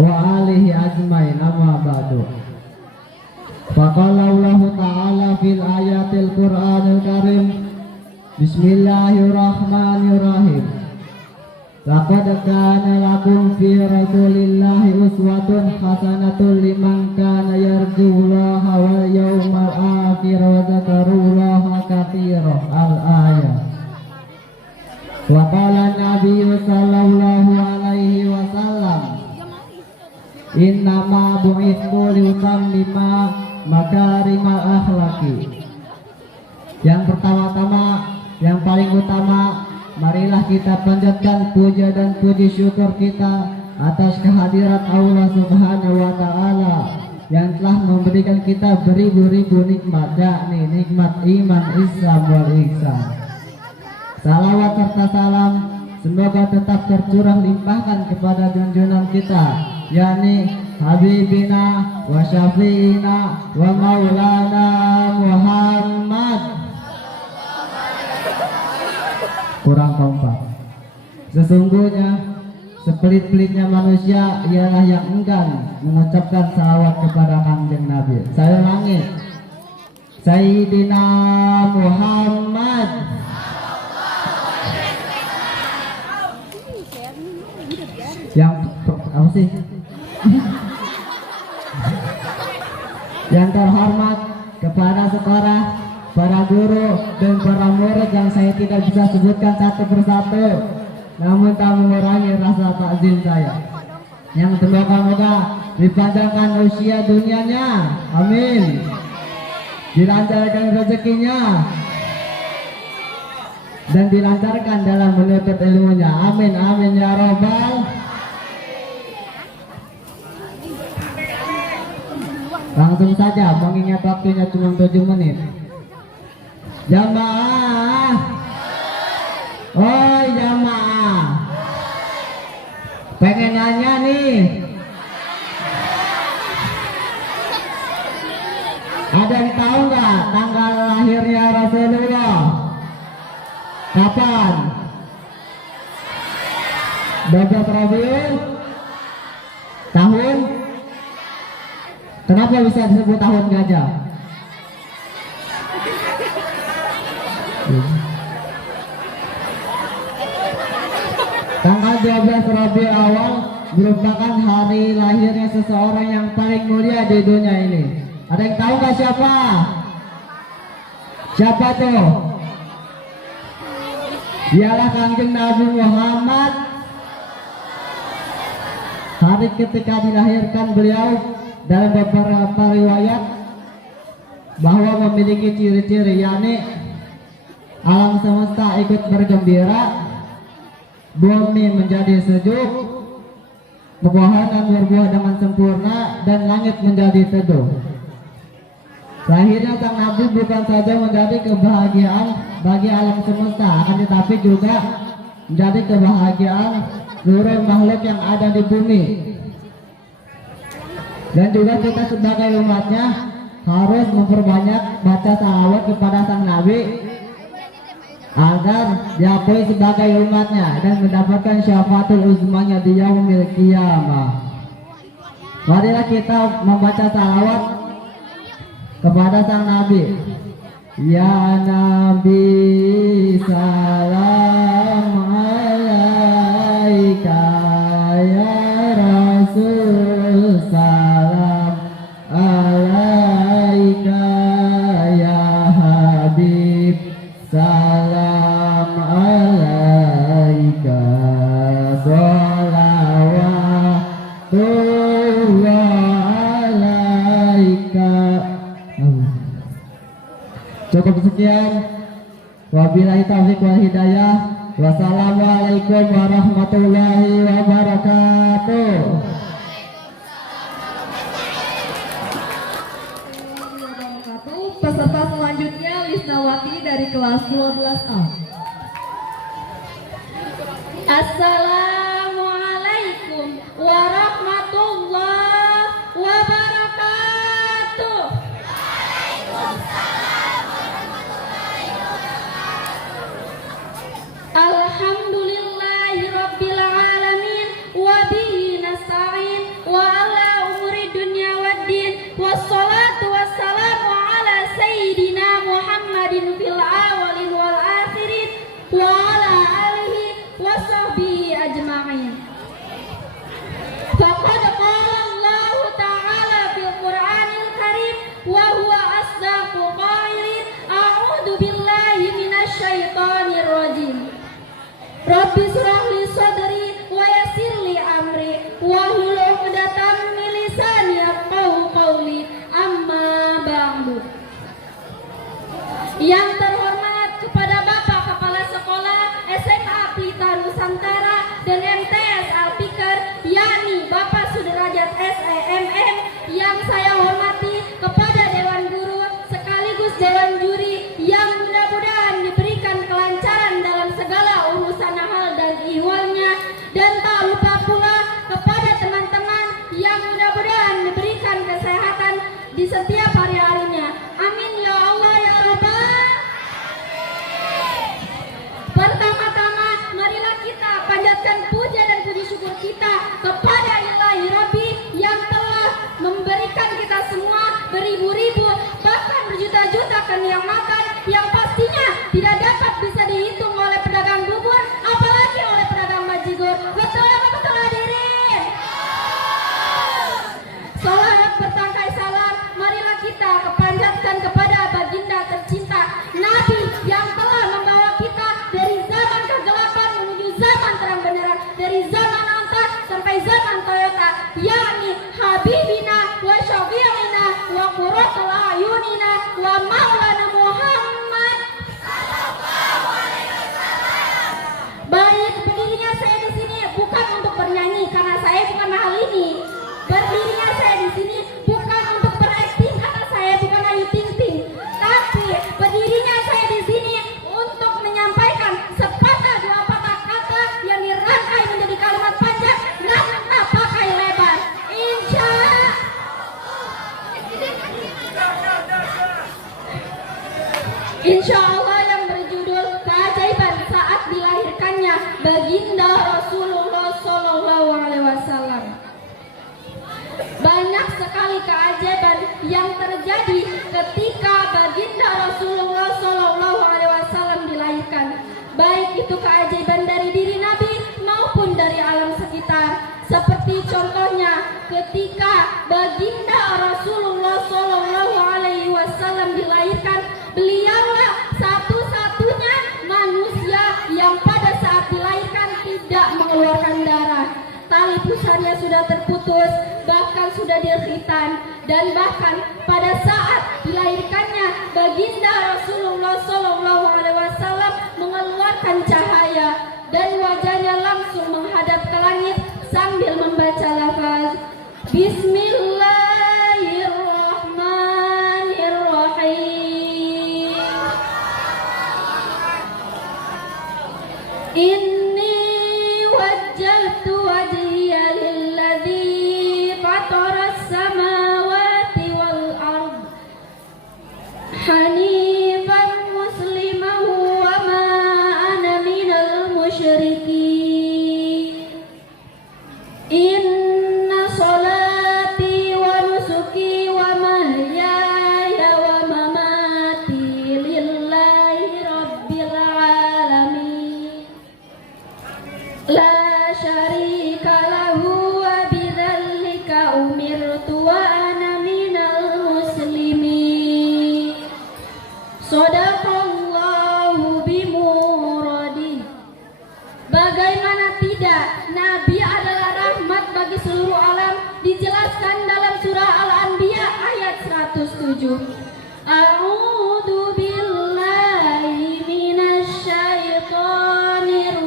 wa alihi ajmain, amma ba'du. Faqala Allah ta'ala fil ayatil Qur'anil Karim, Bismillahirrahmanirrahim. Laqad kana lakum fi Rasulillahi uswatun hasanatun liman kana yarjullaha wal yawmal akhir wa dzakarallaha katsiran. Al-ayah. Wa qala Nabi sallallahu alaihi wasallam, innama bu'ithu liutammima makarimal akhlaqi. Yang pertama-tama, yang paling utama, marilah kita panjatkan puja dan puji syukur kita atas kehadirat Allah Subhanahu wa Ta'ala yang telah memberikan kita beribu-ribu nikmat, yakni nikmat iman, Islam, wal ihsan. Salawat serta salam semoga tetap tercurah limpahkan kepada junjungan kita, yakni Habibina wa Syafi'ina wa Maulana Muhammad. Kurang kompak. Sesungguhnya sepelit-pelitnya manusia ialah yang enggan mengucapkan salawat kepada Kanjeng Nabi. Saya ulangi, Sayyidina Muhammad. Yang apa sih? Yang terhormat kepada sekolah, para guru dan para murid yang saya tidak bisa sebutkan satu persatu, namun tak mengurangi rasa takzim saya. Yang semoga-moga dipanjangkan usia dunianya, amin. Dilancarkan rezekinya dan dilancarkan dalam menuntut ilmunya, amin amin ya robbal. Langsung saja, mengingat waktunya cuma 7 menit. Jamaah, oh jamaah, pengen nanya nih, ada yang tahu nggak tanggal lahirnya Rasulullah? Kapan? 12 Rabiul tahun? Kenapa bisa disebut tahun gajah? Tanggal 12 Rabiul Awal merupakan hari lahirnya seseorang yang paling mulia di dunia ini. Ada yang tahu nggak siapa? Siapa tuh? Dialah Kanjeng Nabi Muhammad. Hari ketika dilahirkan beliau dalam beberapa riwayat bahwa memiliki ciri-ciri, yakni alam semesta ikut bergembira, bumi menjadi sejuk, pepohonan berbuah dengan sempurna, dan langit menjadi teduh. Lahirnya sang Nabi bukan saja menjadi kebahagiaan bagi alam semesta, akan tetapi juga menjadi kebahagiaan seluruh makhluk yang ada di bumi. Dan juga kita sebagai umatnya harus memperbanyak baca salawat kepada sang Nabi agar diakui sebagai umatnya dan mendapatkan syafaatul uzmanya di yaumil qiyamah. Marilah kita membaca salawat kepada sang Nabi. Ya Nabi salam alaika, ya Rasul salam alaika, ya Habib salam alaika, sholawatullah alaika. Cukup sekian. Wabillahi taufiq wal hidayah. Wassalamualaikum warahmatullahi wabarakatuh. Peserta selanjutnya Lisnawati dari kelas 12A. Assalamualaikum warahmatullahi wabarakatuh. Alhamdulillahi rabbil alamin wa bihi nasta'in wa ala umuri dunya waddin wassalatu wassalamu ala sayyidina Muhammadin fil awalin wal akhirin wa ala alihi wa sahbihi ajma'in. Faqad qala Allah ta'ala fil Qur'anil Karim wa huwa asdaqu qailin a'udzu billahi minasy syaithanir rajim. Rabbi shrah li sadri wa yassir li amri wahlul 'uqdatam min lisani yafqahu qawli amma ba'du. Yang terhormat kepada Bapak Kepala Sekolah SMA Pelita Nusantara dan MTS Al-Fikr, yakni Bapak Sudrajat SEMM, yang saya hormati, kepada Dewan Guru sekaligus Dewan Juri yang mudah-mudahan diberikan kelancaran dalam segala urusan hal dan ihwalnya, dan tak lupa pula kepada teman-teman yang mudah-mudahan diberikan kesehatan di setiap hari-harinya. Amin ya Allah ya Rabbal. Pertama-tama marilah kita panjatkan puja dan puji syukur kita kepada Ilahi Rabbi yang telah memberikan kita semua beribu-ribu bahkan berjuta-juta kenikmatan yang pastinya tidak dapat bisa dihitung oleh pedagang bubur, apalagi oleh pedagang bajigur. Betul apa betul hadirin? Salawat bertangkai salam marilah kita kepanjatkan kepada baginda tercinta Nabi yang telah membawa kita dari zaman kegelapan menuju zaman terang benderang, dari zaman Anta sampai zaman Toyota, yakni Habibina wa Syafi'ina wa Qurratul Ayunina wa Maulana Muhammad. Baik, berdirinya saya di sini bukan untuk bernyanyi karena saya bukan ahli ini. Berdirinya saya di sini bukan untuk berakting karena saya bukan Ayu Ting Ting. Tapi berdirinya saya di sini untuk menyampaikan sepatah dua patah kata yang dirangkai menjadi kalimat panjang dan tak pakai lebar. Insya Allah yang berjudul keajaiban saat dilahirkannya baginda Rasulullah Sallallahu Alaihi Wasallam. Banyak sekali keajaiban yang terjadi ketika baginda Rasulullah Sallallahu Alaihi Wasallam dilahirkan, baik itu keajaiban dari diri Nabi maupun dari alam sekitar. Seperti contohnya ketika baginda Rasulullah Sallallahu Alaihi Wasallam dilahirkan, beliaulah satu-satunya manusia yang pada saat dilahirkan tidak mengeluarkan darah. Tali pusarnya sudah terputus, bahkan sudah dikhitan, dan bahkan pada saat dilahirkannya baginda Rasulullah Sallallahu Alaihi Wasallam mengeluarkan cahaya dan wajahnya langsung menghadap ke langit sambil membaca lafaz Bismillahirrahmanirrahim. Inni wajjahtu wajhiya lilladzi fataras samawati wal ard hanifan musliman wa ma ana minal musyrikin. Inna salati wa nusuki wa mahyaya wa mamati lillahi rabbil alamin la syarika lahu wa bidzalika umirtu wa ana minal muslimin. Shadaqallahu bimuradi. Bagaimana tidak, Nabi adalah rahmat bagi seluruh alam, dijelaskan dalam surah Al-Anbiya ayat 107. A'udzu billahi minasy syaithanir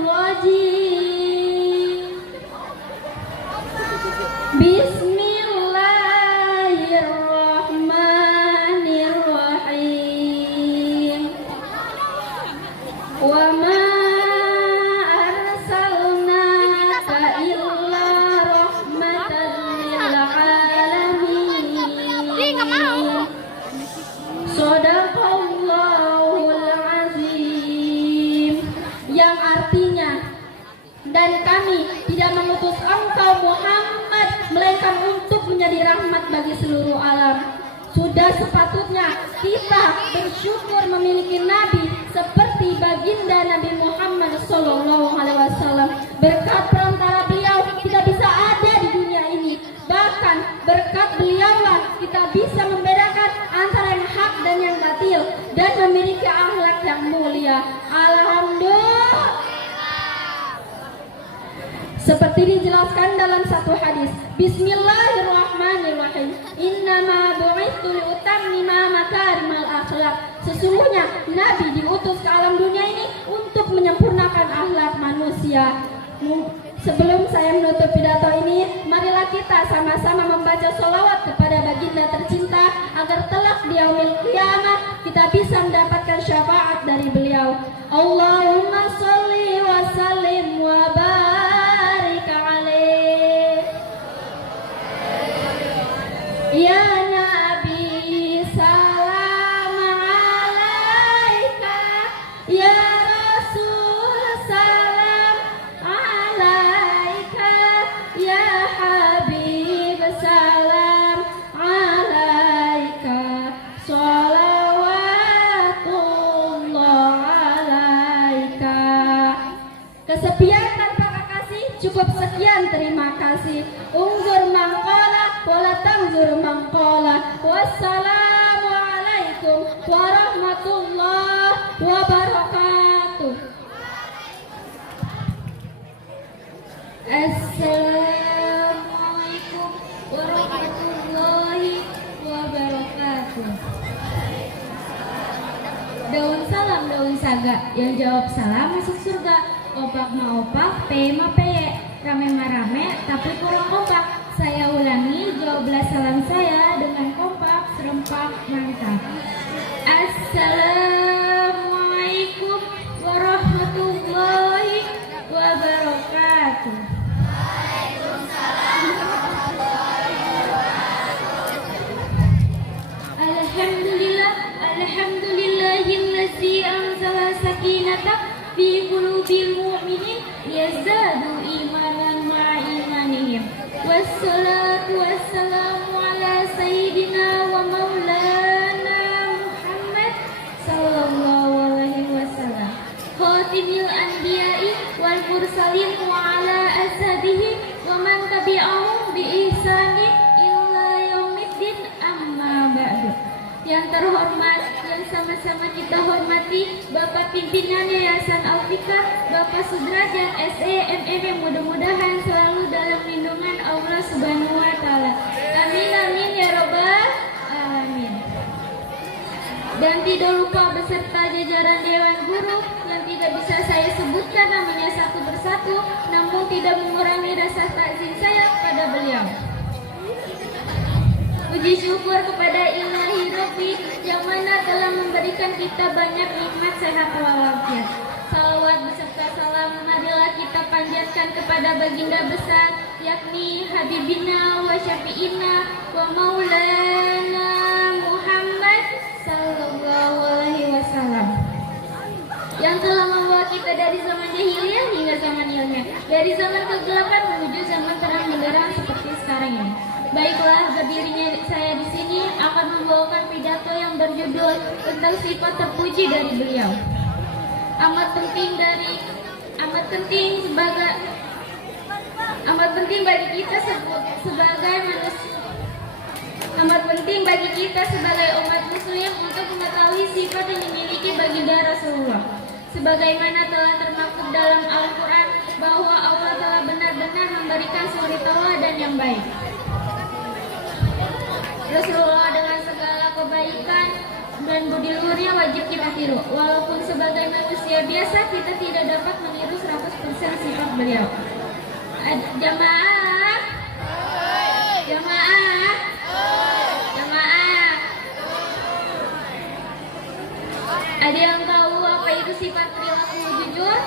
Amin. Shadaqallahul azim. Yang artinya, dan kami tidak mengutus engkau Muhammad melainkan untuk menjadi rahmat bagi seluruh alam. Sudah sepatutnya kita bersyukur memiliki nabi seperti baginda Nabi Muhammad SAW. Berkat perantara beliau kita bisa ada di dunia ini. Bahkan berkat beliaulah kita bisa membedakan antara yang hak dan yang batil dan memiliki akhlak yang mulia. Alhamdulillah. Seperti dijelaskan dalam satu hadis, Bismillahirrahmanirrahim. Innama bu'itsu liutammima makarimal akhlak. Sesungguhnya Nabi diutus ke alam dunia ini untuk menyempurnakan akhlak manusia. Sebelum saya menutup pidato ini, marilah kita sama-sama membaca sholawat kepada baginda tercinta agar kelak di yaumil qiyamah kita bisa mendapatkan syafaat dari beliau. Allahumma sholli wa sallim wa barik alaih. Ya Nabi salam alaika, ya Rasul salam alaika, ya Habib salam alaika, sholawatullah alaika. Kesepian tanpa kekasih cukup sekian, terima kasih. Unzur mangkola wala tanzur mangkola. Wassalamualaikum warahmatullahi wabarakatuh. Assalamualaikum warahmatullahi wabarakatuh. Daun salam daun saga, yang jawab salam masuk surga. Opak ma opak, peye ma peye, rame ma rame, tapi kurang kompak. Saya ulangi, jawablah salam saya dengan kompak, serempak, mantap. Assalamualaikum warahmatullahi wabarakatuh. Alhamdulillah, alhamdulillahillazi anzala sakinata fi qulubil mu'minin yazdadu imanan ma'a imanihim. Wassalatu wassalamu ala sayyidina wa maulana Muhammad sallallahu alaihi wasallam, khatimil anbiya'i wal mursalin wa ala ashabihi wa man tabi'ahum bi ihsani illa yaumiddin, amma ba'du. Yang terhormat, yang sama-sama kita hormati Bapak Pimpinan Yayasan Al-Fikar, Bapak Sudrajat SEMM, mudah-mudahan selalu dalam lindungan Allah Subhanahu wa Ta'ala. Amin amin ya Rabbal alamin. Dan tidak lupa beserta jajaran Dewan Guru yang tidak bisa saya sebutkan namanya satu persatu, namun tidak mengurangi rasa takzim saya kepada beliau. Puji syukur kepada Ilahi Rabbi yang mana telah memberikan kita banyak nikmat sehat walafiat. Salawat beserta salam marilah kita panjatkan kepada baginda besar, yakni Habibina wa Syafi'ina wa Maulana Muhammad sallallahu alaihi wasallam, yang telah membawa kita dari zaman jahiliyah hingga zaman ilmiah, dari zaman kegelapan menuju zaman terang benderang seperti sekarang ini. Baiklah, berdirinya saya di sini akan membawakan pidato yang berjudul tentang sifat terpuji dari beliau. Amat penting bagi kita sebagai umat muslim untuk mengetahui sifat yang dimiliki baginda Rasulullah. Sebagaimana telah termaktub dalam Al-Quran bahwa Allah telah benar-benar memberikan suri tauladan yang baik. Rasulullah dengan segala kebaikan dan budi luhurnya wajib kita tiru. Walaupun sebagai manusia biasa kita tidak dapat meniru 100% sifat beliau. Jamaah, jamaah, jamaah. Ada yang tahu apa itu sifat perilaku jujur?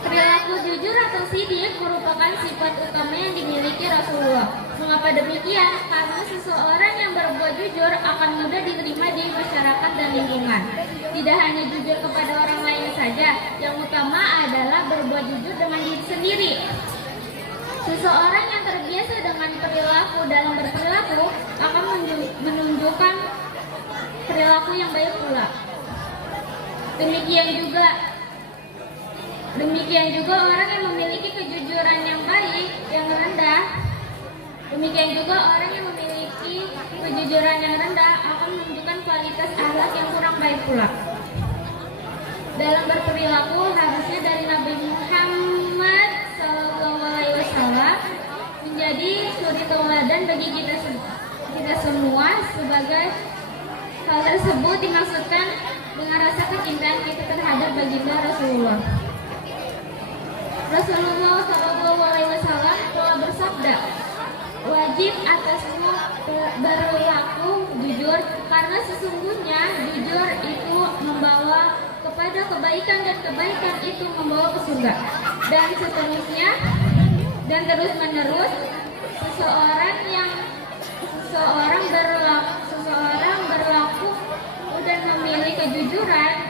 Perilaku jujur atau sidik merupakan sifat utama yang dimiliki Rasulullah. Mengapa demikian? Karena seseorang yang berbuat jujur akan mudah diterima di masyarakat dan lingkungan. Tidak hanya jujur kepada orang lain saja, yang utama adalah berbuat jujur dengan diri sendiri. Seseorang yang terbiasa dengan perilaku dalam berperilaku akan menunjukkan perilaku yang baik pula. Demikian juga orang yang memiliki kejujuran yang baik, yang rendah. Demikian juga orang yang memiliki kejujuran yang rendah akan menunjukkan kualitas akhlak yang kurang baik pula. Dalam berperilaku harusnya dari Nabi Muhammad SAW menjadi suri tauladan bagi kita semua. Sebagai hal tersebut dimaksudkan dengan rasa kecintaan kita terhadap baginda Rasulullah. Rasulullah SAW telah bersabda, wajib atasmu berlaku jujur karena sesungguhnya jujur itu membawa kepada kebaikan dan kebaikan itu membawa ke surga. Dan seterusnya dan terus menerus seseorang berlaku dan memilih kejujuran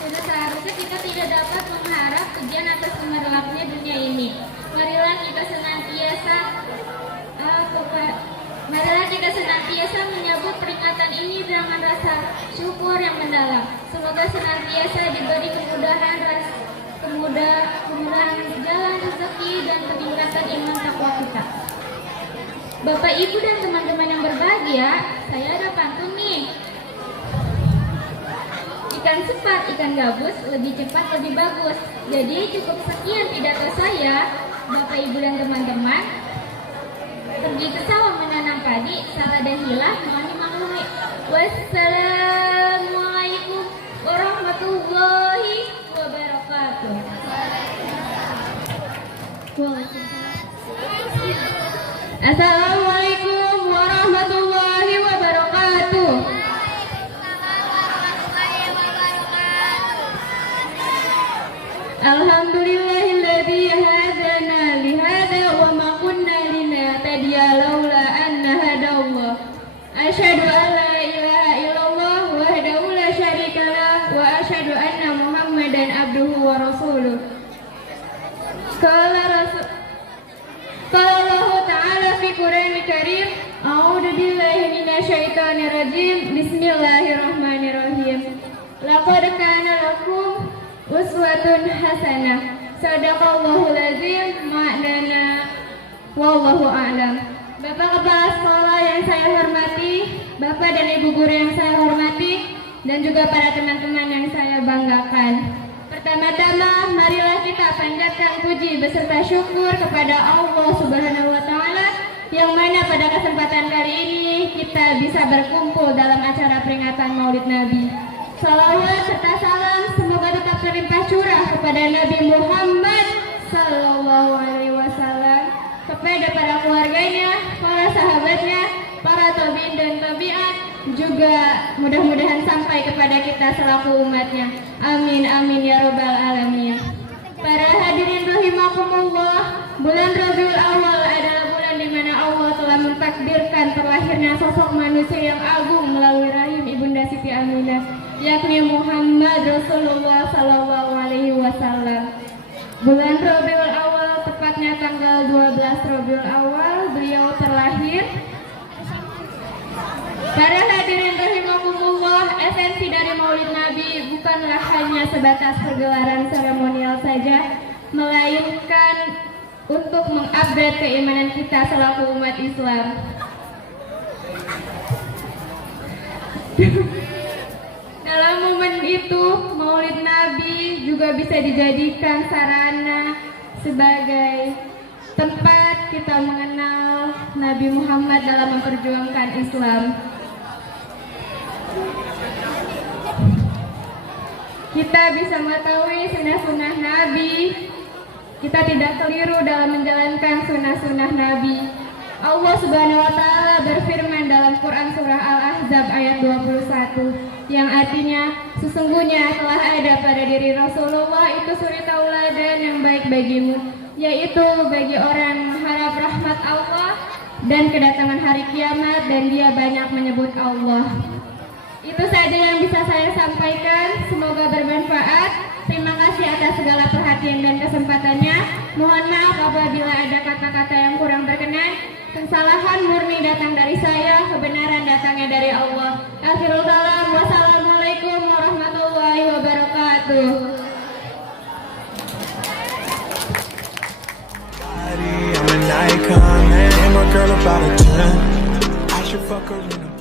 sudah seharusnya kita tidak dapat mengharap pujian atas gemerlapnya dunia ini. Marilah kita senantiasa menyambut peringatan ini dengan rasa syukur yang mendalam. Semoga senantiasa diberi kemudahan jalan rezeki dan peningkatan iman takwa kita. Bapak, Ibu, dan teman-teman yang berbahagia, saya ada pantun nih. Ikan cepat, ikan gabus, lebih cepat, lebih bagus. Jadi cukup sekian pidato saya, Bapak, Ibu, dan teman-teman. Pergi ke sawah menanam padi, salah dan hilang mohon dimaklumi. Wassalamualaikum warahmatullahi wabarakatuh. Assalamualaikum warahmatullahi wabarakatuh. Alhamdulillahilladzi hadana lihada wa ma kunna linahtadiya laula an hadallah. Asyhadu an la ilaha illallah wahdahu la syarika lah wa asyhadu anna Muhammadan abduhu wa rasuluh. Qala Allah Ta'ala fi Qur'anil Karim, a'udzu billahi minasyaitonir rajim. Bismillahirrahmanirrahim. Laqad kana lakum uswatun hasanah. Sadaqallahul azim. Ma'nana wallahu a'lam. Bapak Kepala Sekolah yang saya hormati, Bapak dan Ibu Guru yang saya hormati, dan juga para teman-teman yang saya banggakan. Pertama-tama, marilah kita panjatkan puji beserta syukur kepada Allah Subhanahu wa Ta'ala, yang mana pada kesempatan kali ini kita bisa berkumpul dalam acara peringatan Maulid Nabi. Salawat serta salam semoga tetap terlimpah curah kepada Nabi Muhammad Sallallahu Alaihi Wasallam, kepada para keluarganya, para sahabatnya, para tabi'in dan tabi'at, juga mudah-mudahan sampai kepada kita selaku umatnya. Amin amin ya robbal alamin. Para hadirin rahimakumullah, bulan Rabiul Awal adalah bulan di mana Allah telah mentakdirkan terlahirnya sosok manusia yang agung melalui rahim Ibunda Siti Aminah, yakni Muhammad Rasulullah Sallallahu Alaihi Wasallam. Bulan Rabiul Awal, tepatnya tanggal 12 Rabiul Awal, beliau terlahir. Para hadirin rahimakumullah, esensi dari Maulid Nabi bukanlah hanya sebatas pergelaran seremonial saja, melainkan untuk mengupgrade keimanan kita selaku umat Islam. Dalam momen itu, Maulid Nabi juga bisa dijadikan sarana sebagai tempat kita mengenal Nabi Muhammad dalam memperjuangkan Islam. Kita bisa mengetahui sunnah-sunnah Nabi. Kita tidak keliru dalam menjalankan sunnah-sunnah Nabi. Allah Subhanahu wa taala berfirman dalam Quran surah Al-Ahzab ayat 21 yang artinya sesungguhnya telah ada pada diri Rasulullah itu suri tauladan yang baik bagimu, yaitu bagi orang mengharap rahmat Allah dan kedatangan hari kiamat dan dia banyak menyebut Allah. Itu saja yang bisa saya sampaikan, semoga bermanfaat. Terima kasih atas segala perhatian dan kesempatannya. Mohon maaf apabila ada kata-kata yang kurang berkenan. Kesalahan murni datang dari saya, kebenaran datangnya dari Allah. Akhirul kalam, wassalamualaikum warahmatullahi wabarakatuh. I'm an icon, man. I'm a girl about a 10. I should fuck her in a